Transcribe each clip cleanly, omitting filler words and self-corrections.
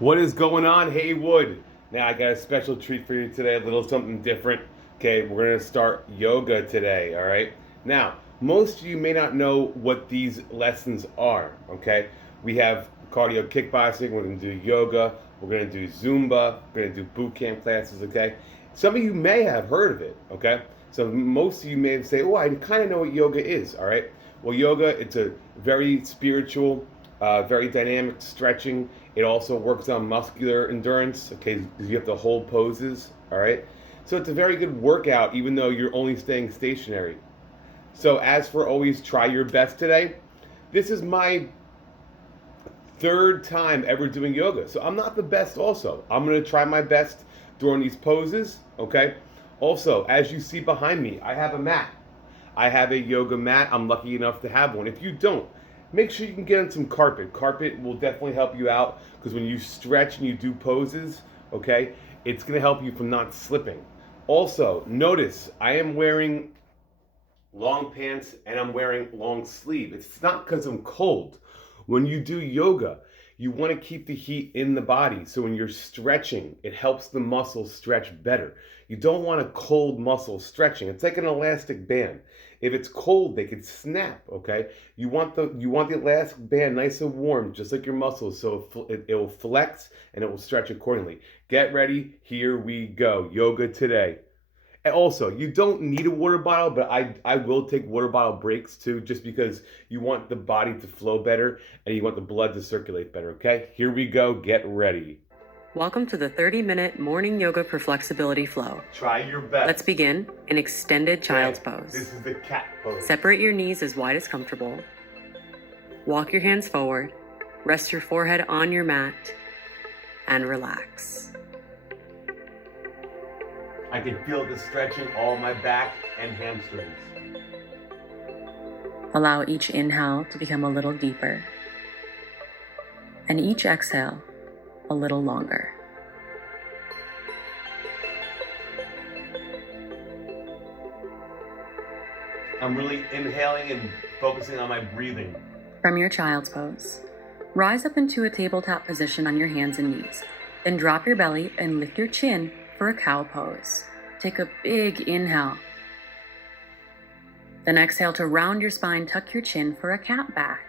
What is going on, Haywood? Now I got a special treat for you today, a little something different. Okay, we're gonna start yoga today, all right? Now, most of you may not know what these lessons are, okay? We have cardio kickboxing, we're gonna do yoga, we're gonna do Zumba, we're gonna do boot camp classes, okay? Some of you may have heard of it, okay? So most of you may say, oh, I kind of know what yoga is, all right? Well, yoga, it's a very spiritual, very dynamic stretching. It also works on muscular endurance, okay, because you have to hold poses, all right? So it's a very good workout, even though you're only staying stationary. So, as for always, try your best today. This is my third time ever doing yoga. So, I'm not the best, also. I'm going to try my best during these poses, okay? Also, as you see behind me, I have a mat. I have a yoga mat. I'm lucky enough to have one. If you don't, make sure you can get on some carpet. Carpet will definitely help you out because when you stretch and you do poses, okay, it's going to help you from not slipping. Also, notice I am wearing long pants and I'm wearing long sleeve. It's not because I'm cold. When you do yoga, you want to keep the heat in the body. So when you're stretching, it helps the muscles stretch better. You don't want a cold muscle stretching. It's like an elastic band. If it's cold, they could snap, okay? You want the elastic band nice and warm, just like your muscles, so it will flex and it will stretch accordingly. Get ready. Here we go. Yoga today. And also, you don't need a water bottle, but I will take water bottle breaks too, just because you want the body to flow better and you want the blood to circulate better, okay? Here we go. Get ready. Welcome to the 30-minute morning yoga for flexibility flow. Try your best. Let's begin in extended child's pose. This is the cat pose. Separate your knees as wide as comfortable. Walk your hands forward. Rest your forehead on your mat and relax. I can feel the stretching all my back and hamstrings. Allow each inhale to become a little deeper and each exhale a little longer. I'm really inhaling and focusing on my breathing. From your child's pose, rise up into a tabletop position on your hands and knees. Then drop your belly and lift your chin for a cow pose. Take a big inhale. Then exhale to round your spine, tuck your chin for a cat back.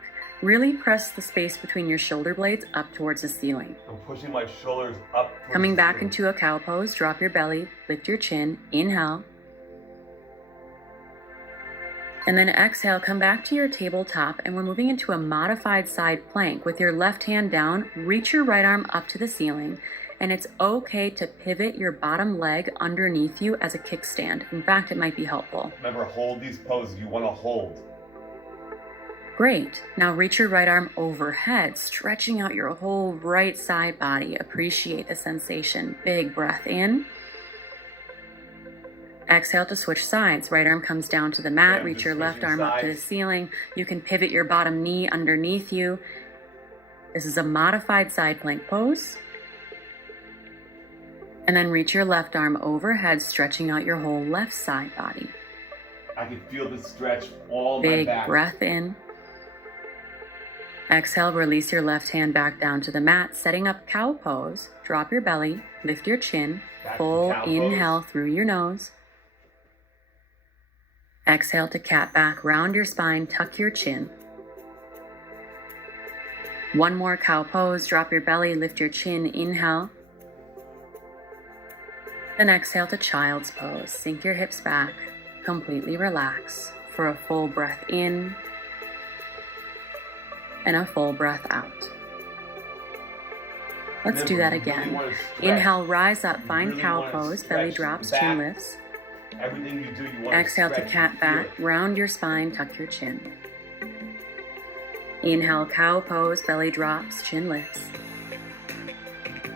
Really press the space between your shoulder blades up towards the ceiling. I'm pushing my shoulders up. Coming back into a cow pose, drop your belly, lift your chin, inhale. And then exhale, come back to your tabletop, and we're moving into a modified side plank. With your left hand down, reach your right arm up to the ceiling, and it's okay to pivot your bottom leg underneath you as a kickstand. In fact, it might be helpful. Remember, hold these poses. You want to hold. Great. Now reach your right arm overhead, stretching out your whole right side body. Appreciate the sensation. Big breath in. Exhale to switch sides. Right arm comes down to the mat. Reach your left arm up to the ceiling. You can pivot your bottom knee underneath you. This is a modified side plank pose. And then reach your left arm overhead, stretching out your whole left side body. I can feel the stretch all Big my back. breath in. Exhale, release your left hand back down to the mat, setting up cow pose. Drop your belly, lift your chin, full inhale through your nose. Exhale to cat back, round your spine, tuck your chin. One more cow pose, drop your belly, lift your chin, inhale. Then exhale to child's pose, sink your hips back, completely relax for a full breath in and a full breath out. Let's do that again. Inhale, rise up, find cow pose, belly drops, chin lifts. Everything you do, you want Exhale to stretch cat and back, feel round your spine, tuck your chin. Inhale, cow pose, belly drops, chin lifts.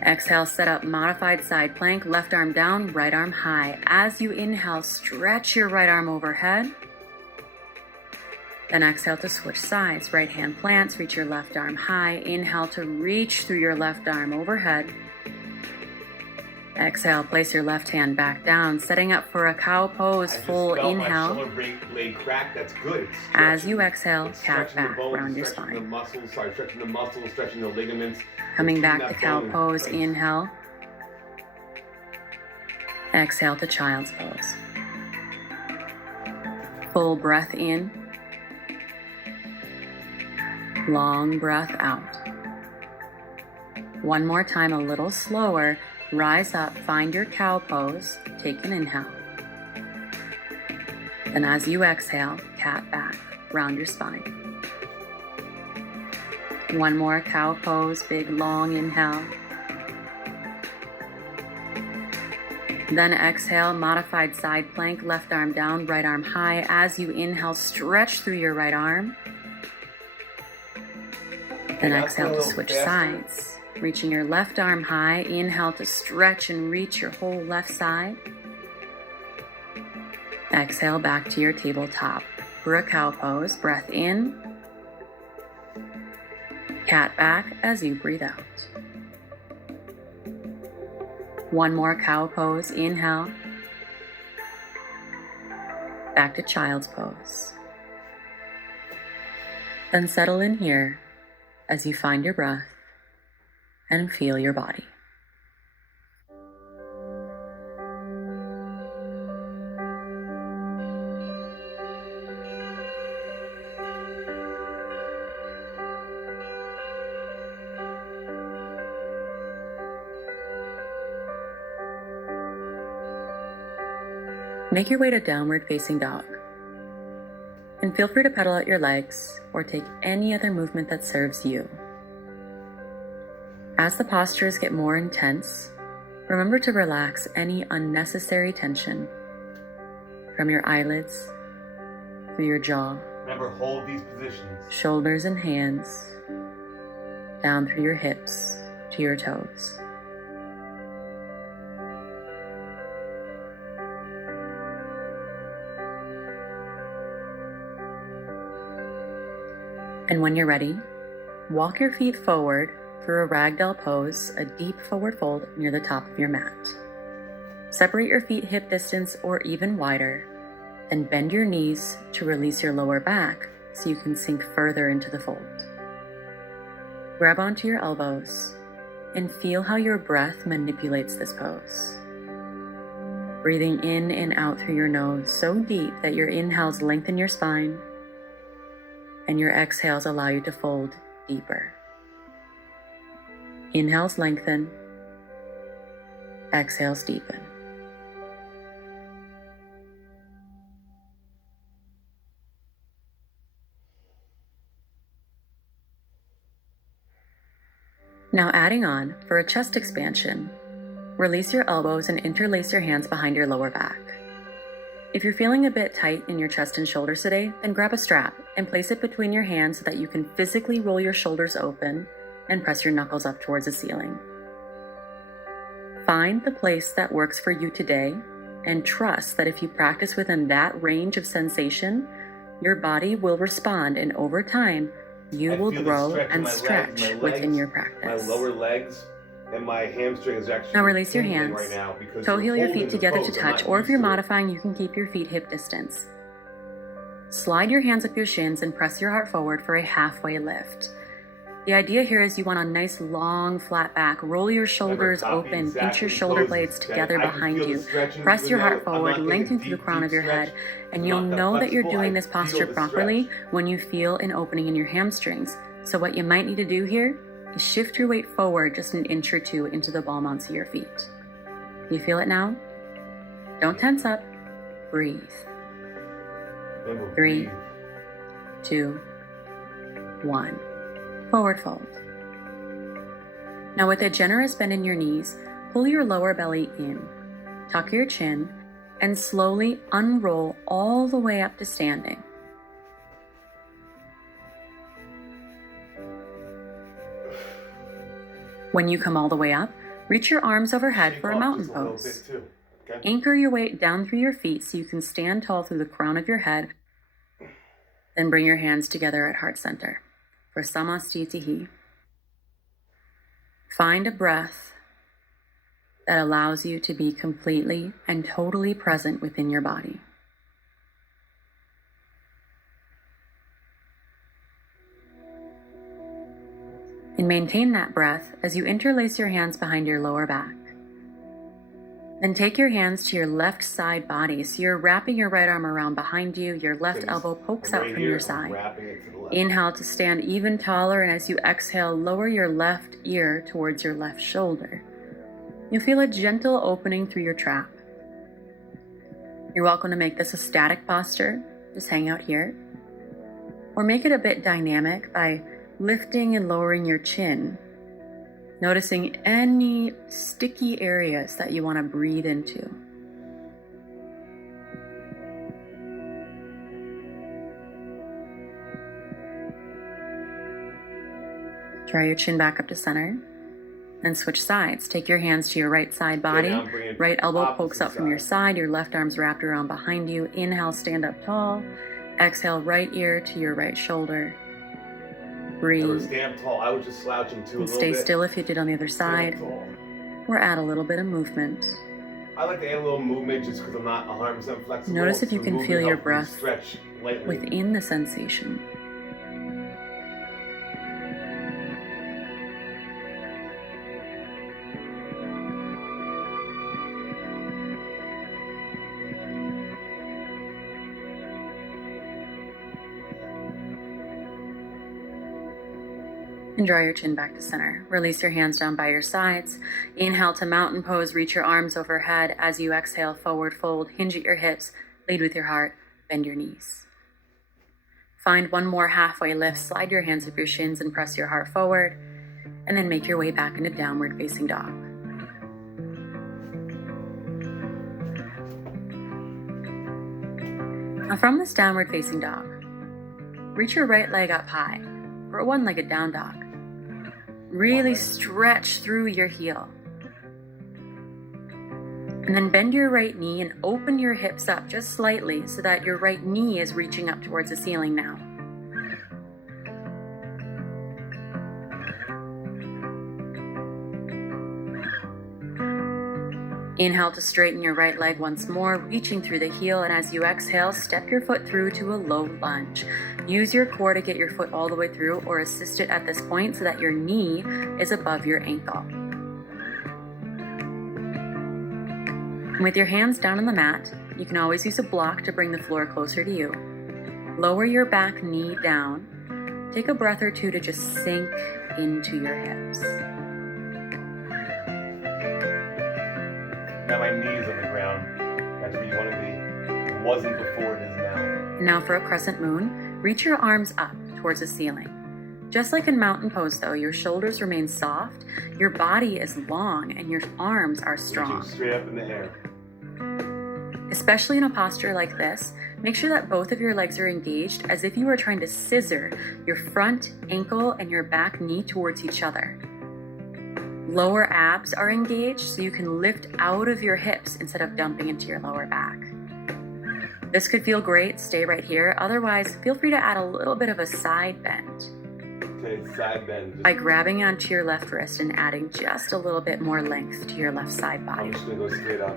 Exhale, set up modified side plank, left arm down, right arm high. As you inhale, stretch your right arm overhead. Then exhale to switch sides. Right hand plants, reach your left arm high. Inhale to reach through your left arm overhead. Exhale, place your left hand back down, setting up for a cow pose. Full inhale. My shoulder blade crack. That's good. It's As you exhale, it's cat stretching back, the bones, round your stretching the spine. muscles, stretching the ligaments. Coming It's back keeping to that cow bone in pose, place. inhale. Exhale to child's pose. Full breath in. Long breath out. One more time, a little slower. Rise up, find your cow pose. Take an inhale. Then as you exhale, cat back, round your spine. One more cow pose, big long inhale. Then exhale, modified side plank, left arm down, right arm high. As you inhale, stretch through your right arm. Then exhale to switch sides. Reaching your left arm high, inhale to stretch and reach your whole left side. Exhale back to your tabletop for a cow pose. Breath in. Cat back as you breathe out. One more cow pose, inhale. Back to child's pose. Then settle in here as you find your breath and feel your body. Make your way to downward facing dog. And feel free to pedal out your legs or take any other movement that serves you. As the postures get more intense, remember to relax any unnecessary tension from your eyelids, through your jaw, Remember, hold these positions. shoulders and hands, down through your hips to your toes. And when you're ready, walk your feet forward for a ragdoll pose, a deep forward fold near the top of your mat. Separate your feet hip distance or even wider, then bend your knees to release your lower back so you can sink further into the fold. Grab onto your elbows and feel how your breath manipulates this pose. Breathing in and out through your nose so deep that your inhales lengthen your spine and your exhales allow you to fold deeper. Inhales lengthen, exhales deepen. Now adding on for a chest expansion, release your elbows and interlace your hands behind your lower back. If you're feeling a bit tight in your chest and shoulders today, then grab a strap and place it between your hands so that you can physically roll your shoulders open and press your knuckles up towards the ceiling. Find the place that works for you today and trust that if you practice within that range of sensation, your body will respond, and over time, you will grow and stretch within your practice. My lower legs and my hamstring is actually Now release your tingling hands. right now because Toe you're heel your holding feet the together to pose. I'm touch, not or if used you're to it. modifying, you can keep your feet hip distance. Slide your hands up your shins and press your heart forward for a halfway lift. The idea here is you want a nice long flat back. Roll your shoulders open, pinch your shoulder blades together behind you. Press your heart forward, lengthen through the crown of your head, and you'll know that you're doing this posture properly when you feel an opening in your hamstrings. So what you might need to do here is shift your weight forward just an inch or two into the ball mounts of your feet. You feel it now? Don't tense up. Breathe. Remember, 3, breathe. 2, 1. Forward fold. Now with a generous bend in your knees, pull your lower belly in, tuck your chin, and slowly unroll all the way up to standing. When you come all the way up, reach your arms overhead Shake for a off mountain just a little pose. bit too, okay? Anchor your weight down through your feet so you can stand tall through the crown of your head. Then bring your hands together at heart center for Samastitihi. Find a breath that allows you to be completely and totally present within your body. And maintain that breath as you interlace your hands behind your lower back. Then take your hands to your left side body. So you're wrapping your right arm around behind you, your left elbow pokes out from your side. Inhale to stand even taller, and as you exhale, lower your left ear towards your left shoulder. You'll feel a gentle opening through your trap. You're welcome to make this a static posture, just hang out here, or make it a bit dynamic by lifting and lowering your chin, noticing any sticky areas that you want to breathe into. Draw your chin back up to center, and switch sides. Take your hands to your right side body. Right elbow pokes up from your side, your left arm's wrapped around behind you. Inhale, stand up tall. Exhale, right ear to your right shoulder. Breathe. Stand up tall. I would just slouch into a little stay bit. still if you did on the other side, or add a little bit of movement. I like to add a little movement just because I'm not 100% flexible. Notice if you can feel your breath stretch lightly within the sensation. And draw your chin back to center. Release your hands down by your sides. Inhale to mountain pose, reach your arms overhead. As you exhale, forward fold, hinge at your hips, lead with your heart, bend your knees. Find one more halfway lift, slide your hands up your shins and press your heart forward, and then make your way back into downward facing dog. Now from this downward facing dog, reach your right leg up high for a one-legged down dog. Really stretch through your heel. And then bend your right knee and open your hips up just slightly so that your right knee is reaching up towards the ceiling now. Inhale to straighten your right leg once more, reaching through the heel, and as you exhale, step your foot through to a low lunge. Use your core to get your foot all the way through or assist it at this point so that your knee is above your ankle. With your hands down on the mat, you can always use a block to bring the floor closer to you. Lower your back knee down. Take a breath or two to just sink into your hips. Now my knee is on the ground. That's where you want to be. It wasn't before, it is now. Now for a crescent moon, reach your arms up towards the ceiling. Just like in mountain pose though, your shoulders remain soft, your body is long, and your arms are strong. Reaching straight up in the air. Especially in a posture like this, make sure that both of your legs are engaged as if you were trying to scissor your front ankle and your back knee towards each other. Lower abs are engaged so you can lift out of your hips instead of dumping into your lower back. This could feel great, stay right here. Otherwise, feel free to add a little bit of a side bend. Okay, side bend. By grabbing onto your left wrist and adding just a little bit more length to your left side body. I'm just gonna go straight up.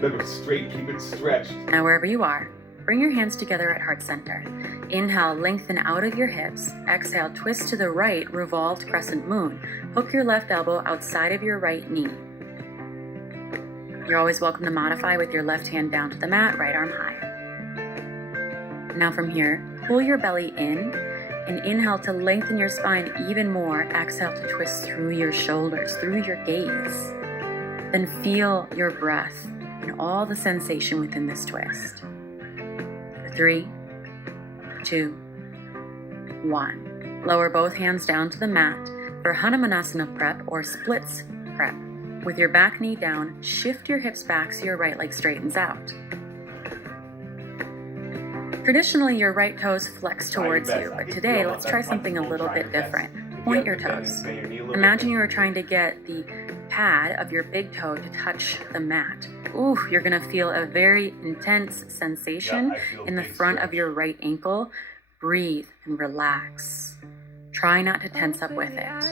Look, straight, keep it stretched. Now wherever you are, bring your hands together at heart center. Inhale, lengthen out of your hips. Exhale, twist to the right, revolved crescent moon. Hook your left elbow outside of your right knee. You're always welcome to modify with your left hand down to the mat, right arm high. Now from here, pull your belly in and inhale to lengthen your spine even more. Exhale to twist through your shoulders, through your gaze. Then feel your breath and all the sensation within this twist. 3, 2, 1. Lower both hands down to the mat for Hanumanasana prep or splits prep. With your back knee down, shift your hips back so your right leg straightens out. Traditionally, your right toes flex towards you, but today let's try something a little bit different. Point your toes. Imagine you are trying to get the pad of your big toe to touch the mat. Ooh, you're gonna feel a very intense sensation in the front of your right ankle. Breathe and relax. Try not to tense up with it.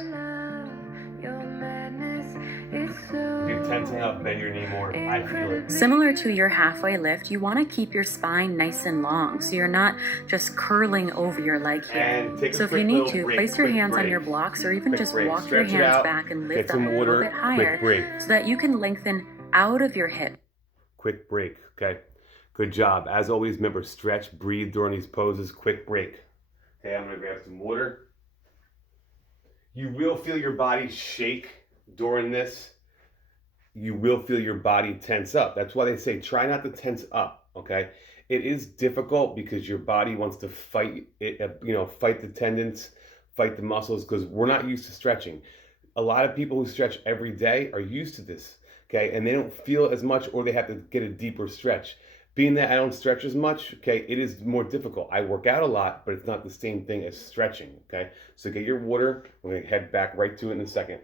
tensing up, bend your knee more. I feel it. Similar to your halfway lift, you want to keep your spine nice and long so you're not just curling over your leg here. And take a So if quick you need little to, break, place your quick hands on break. your blocks or even Quick just break. walk your Stretch it hands out, back and get lift up some a little water, bit quick higher break. so that you can lengthen out of your hip. Quick break, okay? Good job. As always, remember, stretch, breathe during these poses. Quick break. Okay, I'm gonna grab some water. You will feel your body shake during this. You will feel your body tense up. That's why they say try not to tense up, okay? It is difficult because your body wants to fight it, fight the tendons, fight the muscles, because we're not used to stretching. A lot of people who stretch every day are used to this, okay? And they don't feel as much, or they have to get a deeper stretch. Being that I don't stretch as much, okay, it is more difficult. I work out a lot, but it's not the same thing as stretching, okay? So get your water. We're gonna head back right to it in a second.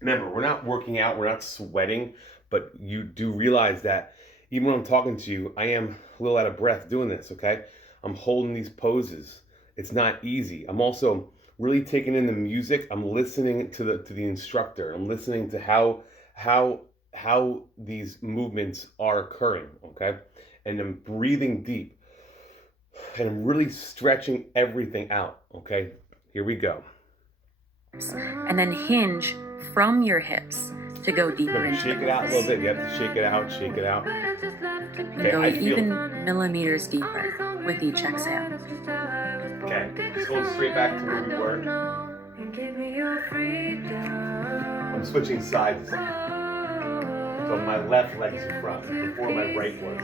Remember, we're not working out, we're not sweating, but you do realize that even when I'm talking to you, I am a little out of breath doing this, okay? I'm holding these poses. It's not easy. I'm also really taking in the music. I'm listening to the instructor. I'm listening to how these movements are occurring, okay? And I'm breathing deep. And I'm really stretching everything out, okay? Here we go. And then hinge from your hips to go deeper Remember, into shake the it out a pose. little bit. You have to shake it out, shake it out. And Okay, go I feel even millimeters deeper with each exhale. Okay, just going straight back to where we were. I'm switching sides. So my left leg is in front, before my right was.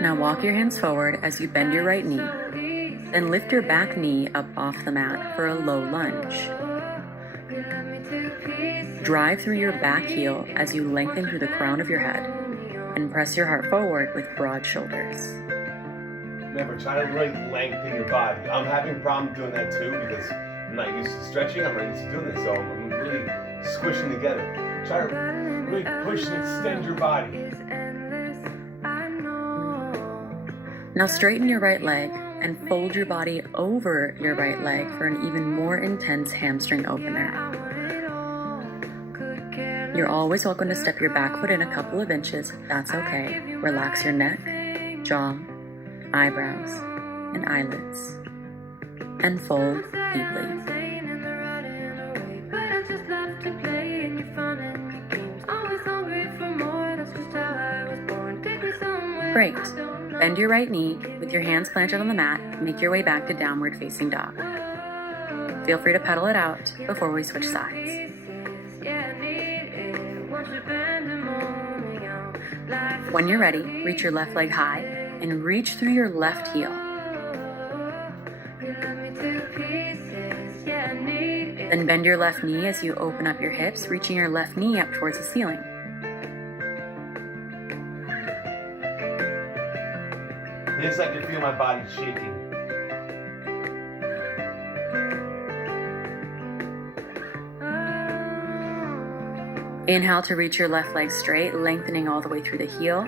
Now walk your hands forward as you bend your right knee. Then lift your back knee up off the mat for a low lunge. Drive through your back heel as you lengthen through the crown of your head and press your heart forward with broad shoulders. Remember, try to really lengthen your body. I'm having problems doing that too because I'm not used to stretching. I'm not used to doing this, so I'm really squishing together. Try to really push and extend your body. Now straighten your right leg and fold your body over your right leg for an even more intense hamstring opener. You're always welcome to step your back foot in a couple of inches. That's okay. Relax your neck, jaw, eyebrows, and eyelids. And fold deeply. Great. Bend your right knee with your hands planted on the mat. Make your way back to downward facing dog. Feel free to pedal it out before we switch sides. When you're ready, reach your left leg high and reach through your left heel. Then bend your left knee as you open up your hips, reaching your left knee up towards the ceiling. It's like you feel my body shaking. Inhale to reach your left leg straight, lengthening all the way through the heel.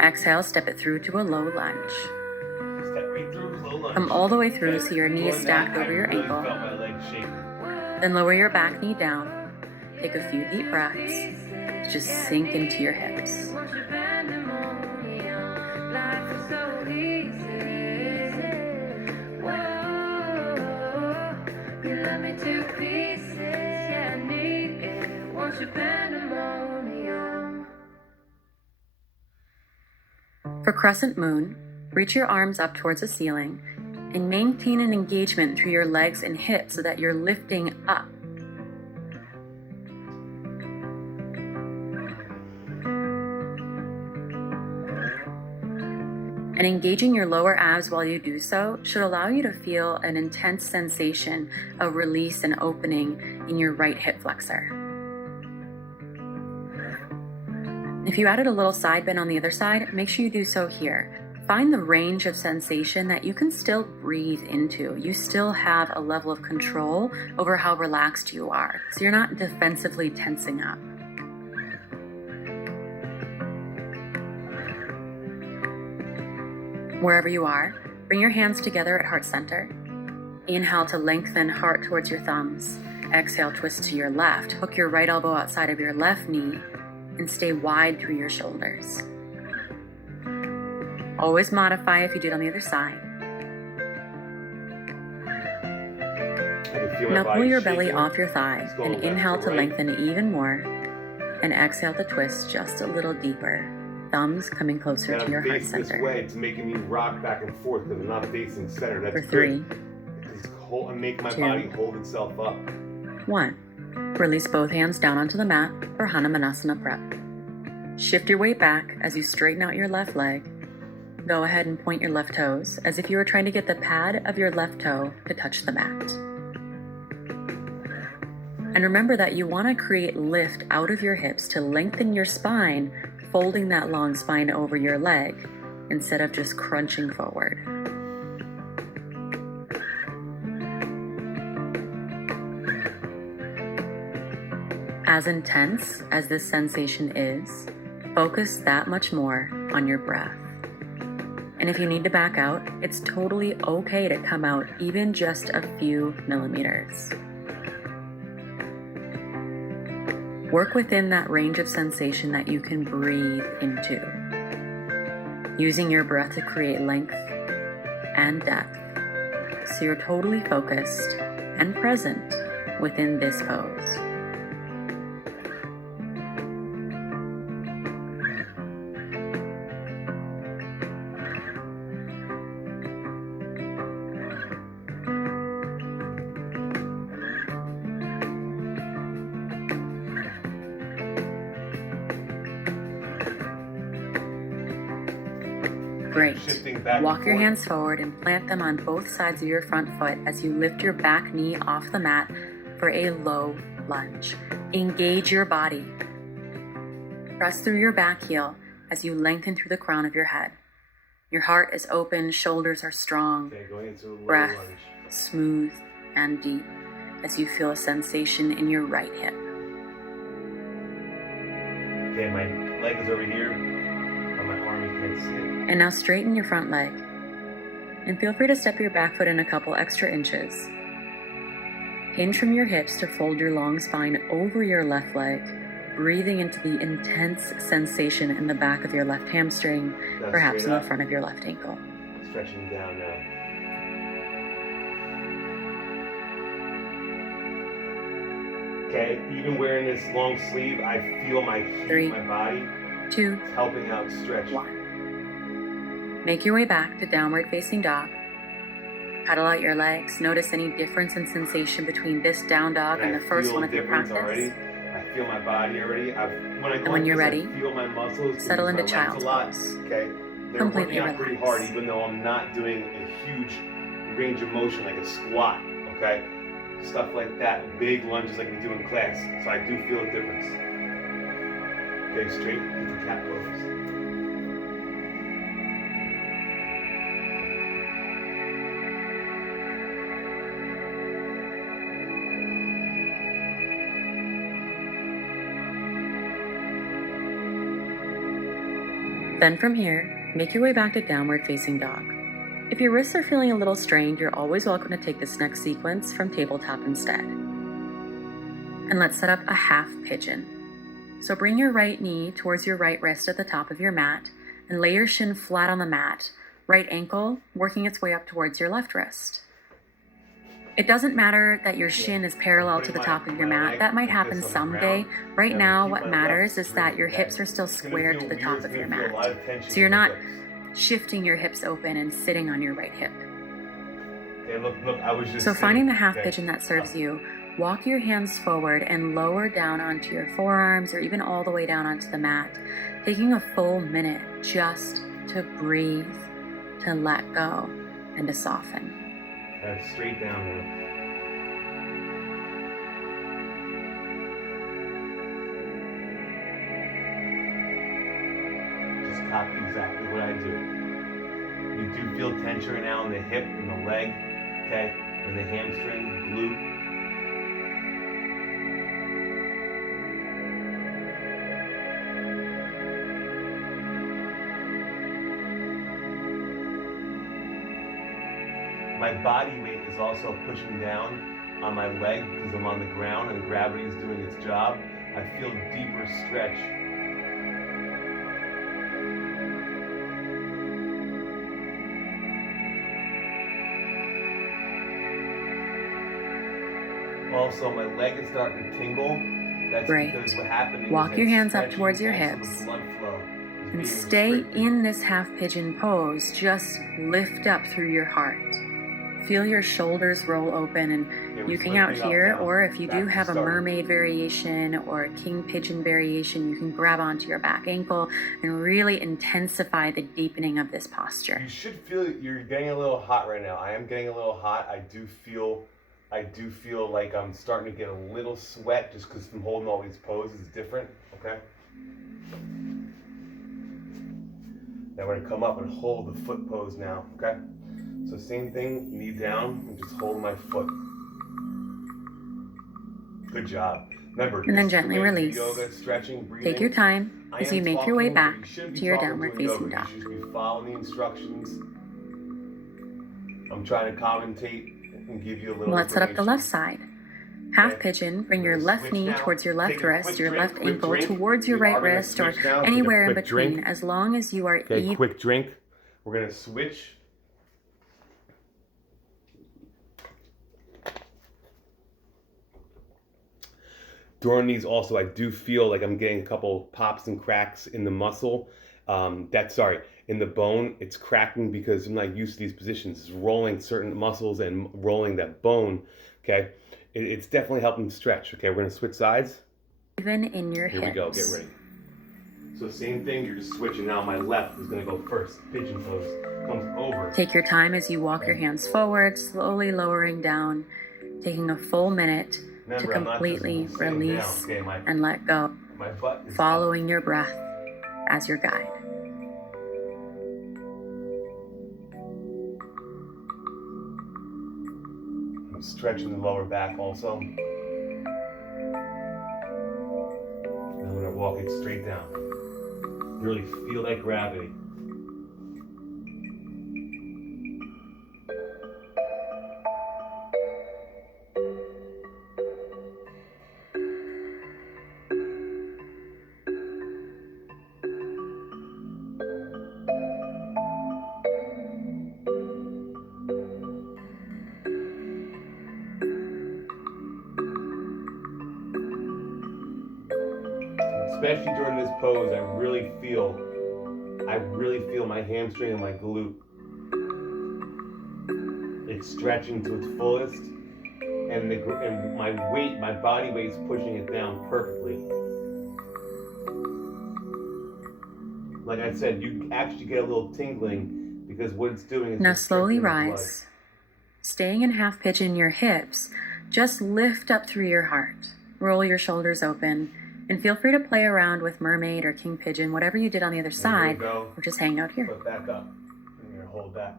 Exhale, step it through to a low lunge. Step right through, low lunge. Come all the way through so your knee is Doing stacked that, over your I really ankle. felt my leg shaking. Then lower your back knee down. Take a few deep breaths. Just sink into your hips. For crescent moon, reach your arms up towards the ceiling and maintain an engagement through your legs and hips so that you're lifting up. And engaging your lower abs while you do so should allow you to feel an intense sensation of release and opening in your right hip flexor. If you added a little side bend on the other side, make sure you do so here. Find the range of sensation that you can still breathe into. You still have a level of control over how relaxed you are, so you're not defensively tensing up. Wherever you are, bring your hands together at heart center Inhale to lengthen heart towards your thumbs. Exhale, twist to your left. Hook your right elbow outside of your left knee and stay wide through your shoulders. Always modify if you do it on the other side. Now pull your belly off your thigh and inhale to lengthen even more. And exhale to twist just a little deeper. Thumbs coming closer to your heart center. This way, it's making me rock back and forth because I'm not facing center. That's for 3, good. And make my body hold itself up. 1. Release both hands down onto the mat for Hanumanasana Prep. Shift your weight back as you straighten out your left leg. Go ahead and point your left toes as if you were trying to get the pad of your left toe to touch the mat. And remember that you want to create lift out of your hips to lengthen your spine, folding that long spine over your leg instead of just crunching forward. As intense as this sensation is, focus that much more on your breath. And if you need to back out, it's totally okay to come out even just a few millimeters. Work within that range of sensation that you can breathe into, using your breath to create length and depth, so you're totally focused and present within this pose. Great. Walk your hands forward and plant them on both sides of your front foot as you lift your back knee off the mat for a low lunge. Engage your body. Press through your back heel as you lengthen through the crown of your head. Your heart is open, shoulders are strong. Breath smooth and deep as you feel a sensation in your right hip. Okay, my leg is over here. My arm, you can't see it. And now straighten your front leg. And feel free to step your back foot in a couple extra inches. Hinge from your hips to fold your long spine over your left leg, breathing into the intense sensation in the back of your left hamstring, perhaps in the front of your left ankle. Stretching down now. Okay, even wearing this long sleeve, I feel my heat, 3, my body. 2, it's helping out stretch. 1. Make your way back to downward facing dog. Paddle out your legs. Notice any difference in sensation between this down dog and the first one of your practice. Already. I feel my body already. When you're ready, I feel my muscles. Settle into child's pose. Okay, they're completely working out pretty hard, even though I'm not doing a huge range of motion like a squat. Okay, stuff like that, big lunges like we do in class. So I do feel a difference. Okay, straight into cat pose. Then from here, make your way back to downward facing dog. If your wrists are feeling a little strained, you're always welcome to take this next sequence from tabletop instead. And let's set up a half pigeon. So bring your right knee towards your right wrist at the top of your mat and lay your shin flat on the mat, right ankle working its way up towards your left wrist. It doesn't matter that your shin is parallel to the top of your mat. That might happen someday. Right now, what matters is that your hips are still squared to the top of your mat. So you're not shifting your hips open and sitting on your right hip. So finding the half pigeon that serves you, walk your hands forward and lower down onto your forearms or even all the way down onto the mat, taking a full minute just to breathe, to let go, and to soften. Straight down there. Just copy exactly what I do. You do feel tension right now in the hip, in the leg, okay, in the hamstring, glute. My body weight is also pushing down on my leg because I'm on the ground and gravity is doing its job. I feel deeper stretch. Also, my leg is starting to tingle. That's Great. because what happened is Walk your hands up stretching, towards your also hips. the blood flow is And being stay restricted. in this half pigeon pose. Just lift up through your heart. Feel your shoulders roll open, and Okay, you we're can out lifting up here, now. or if you Back do to have a starting. mermaid variation or a king pigeon variation, you can grab onto your back ankle and really intensify the deepening of this posture. You should feel you're getting a little hot right now. I am getting a little hot. I do feel like I'm starting to get a little sweat just because from holding all these poses is different. Okay. Now we're gonna come up and hold the foot pose now. Okay. So same thing, knee down and just hold my foot. Good job. Remember, And then this is the gently way to do release. yoga, stretching, breathing. Take your time I as am you make your way talking, but back you shouldn't be to your talking downward doing facing yoga. dog. You should be following the instructions. I'm trying to commentate and give you a little Let's set up the left information. side. Half Okay. pigeon, bring We're your gonna left switch knee now. towards your left Take a wrist, quick your drink, left quick ankle drink. towards your We right are gonna wrist, or switch now. Take a anywhere in quick between, drink. as long as you are Okay, quick drink. We're gonna switch. During these also, I do feel like I'm getting a couple pops and cracks in the muscle. In the bone. It's cracking because I'm not used to these positions. It's rolling certain muscles and rolling that bone. Okay, it's definitely helping stretch. Okay, we're gonna switch sides. even in your Here hips. we go, get ready. So same thing, you're just switching. Now my left is gonna go first. Pigeon pose, comes over. Take your time as you walk your hands forward, slowly lowering down, taking a full minute Remember, to I'm not just completely sitting down, release okay? and let go, My butt is up. following your breath as your guide. I'm stretching the lower back also. And I'm gonna walk it straight down. Really feel that gravity. Especially during this pose, I really feel my hamstring and my glute. It's stretching to its fullest, and my body weight is pushing it down perfectly. Like I said, you actually get a little tingling because what it's doing is Now just slowly strengthening the rise. Staying in half pigeon in your hips, just lift up through your heart. Roll your shoulders open, and feel free to play around with mermaid or king pigeon, whatever you did on the other blood. side, Here we go. or just hang out here. Foot back up. And you're gonna hold that.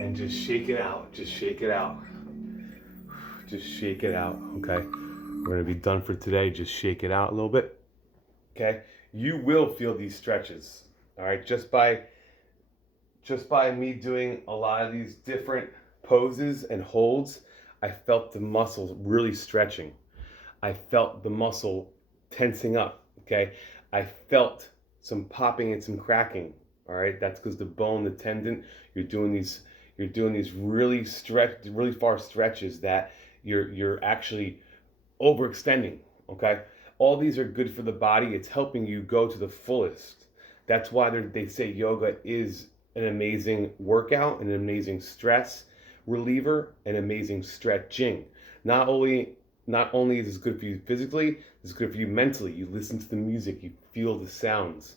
And just shake it out. Just shake it out. Just shake it out. Okay. We're gonna be done for today. Just shake it out a little bit. Okay. You will feel these stretches. All right. Just by me doing a lot of these different poses and holds, I felt the muscles really stretching. I felt the muscle tensing up. Okay. I felt some popping and some cracking. All right. That's because the bone, the tendon, you're doing these really far stretches that you're actually overextending. Okay. All these are good for the body. It's helping you go to the fullest. That's why they say yoga is an amazing workout, an amazing stress reliever, an amazing stretching. Not only is this good for you physically, it's good for you mentally. You listen to the music, you feel the sounds.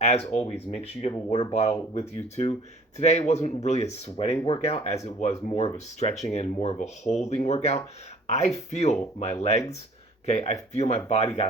As always, make sure you have a water bottle with you too. Today wasn't really a sweating workout as it was more of a stretching and more of a holding workout. I feel my legs, okay? I feel my body got